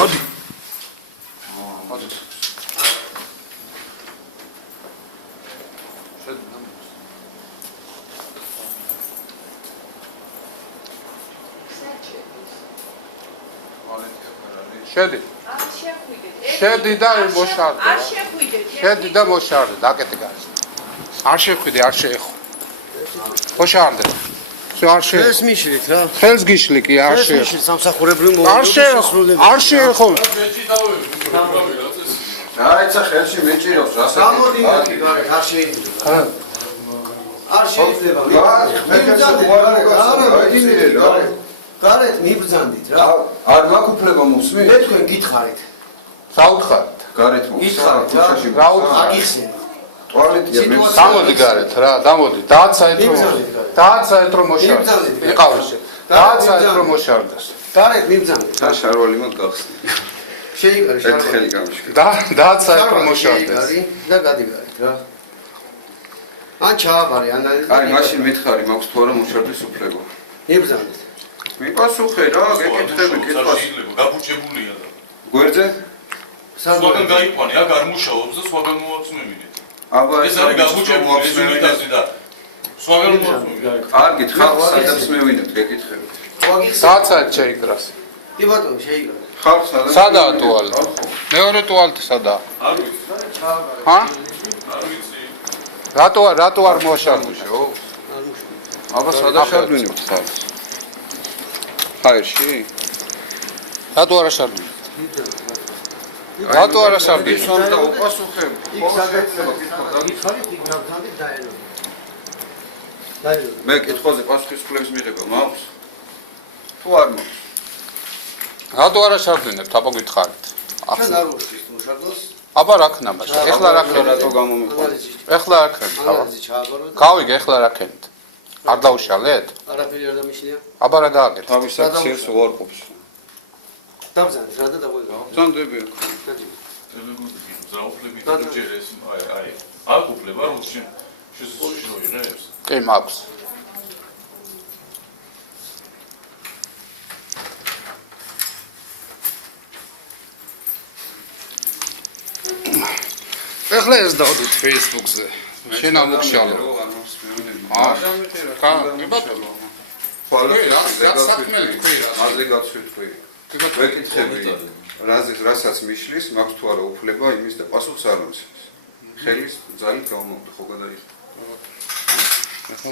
მოდი. მოდი. შედი. შედი და მოშარდა. არ შეხვიდეთ. შედი და მოშარდა, დაკეტე გარს. არ შეხვიდე, არ შეეხო. მოშარდა. არ შეეხო. ეს მიშლით რა. ხელს გიშლი კი არ შეეხო. მიშლით სამსახურებრივ არ შეეხო. არ შეეხო. რაიცა ხელში მეჭირავს რასაც. გამოდი არ შეიძლება. არ შეიძლება. გარეთ მიბრძანდით რა. არ მაქვს უფლება მოსმის? მე თქვენ გითხარით. საუთხარით. გარეთ გითხარით რა. ქუჩაში. რა უთხარ? აგიხსენით. ტუალეტია მე. გამოდი გარეთ რა, გამოდი. დააცაეთ რომ. დააცაეთ რომ მოშარდა. იყავს. დააცაეთ რომ მოშარდეს. გარეთ მიბრძანდით. და შარვალი მაგ გახსნი. შეიგარი ერთ ხელი გამიშკი. დააცაეთ რომ მოშარდეს. და გადიგარით რა. ან ჩააბარე ანალიზი. აი მაშინ მითხარი მაქვს თუ არა მოშარდეს უფლება. მიბრძანდით. მიპასუხე რა, გეკითხები კითხვას. გაბუჭებულია და. გვერდზე? სხვაგან გაიყვანე, აქ არ მუშაობს და სხვაგან მოაცმევინეთ. აბა ეს არის გაბუჭებული, ეს უნიტაზი და სხვაგან მოაცმევინეთ. კარგით, ხალხს სადაც მევინებთ გეკითხები. დააცაეთ შეიკრას. კი ბატონო, შეიგარი. ხალხს სადაც სადაა ტუალეტი? მეორე ტუალეტი სადაა? არ ვიცი. ჰა? არ ვიცი. რატო არ მოაშარდუშო? აბა სადაც შარდვინებთ ხალხს? ხაერში? რატო არ აშარდუნ? რატო არ აშარდუნ? ისონ და უპასუხებ. იქ საგეცნო გითხარით იქ ნამდვილად დაელო. მე კითხვაზე პასუხისმგებლობის მიღება მაქვს? თუ არ მაქვს? რატო არ აშარდუნებთ? აბა გითხარით. ჩვენ არ ვუშვით მუშაკოს. აბა რა ქნა მაშინ? ეხლა რა ქნა? რატო გამომიყვა? ეხლა რა ქნა? ანალიზი ჩააბარო. გავიგე ეხლა რა ქნით? არ დაუშალეთ? არაფერი არ დამიშლია. აბა რა გააკეთე? თავის აქციებს უარყოფს. დაბზანეთ რა და დაგვიგო. ძანდები აქ. ზაუფლებით ჯერ ეს აი აქ უფლება რომ შესაძლოა კი მაქვს. ეხლა ეს დავდით Facebook-ზე. შენ ამოგშალო. მაზე გაცვეთქვი. ვეკითხები. რასაც მიშლის, მაქვს თუ არა უფლება იმის და პასუხს არ მისცემს. ხელის ძალით გამომდი ხო გადაიხდა. ეხლა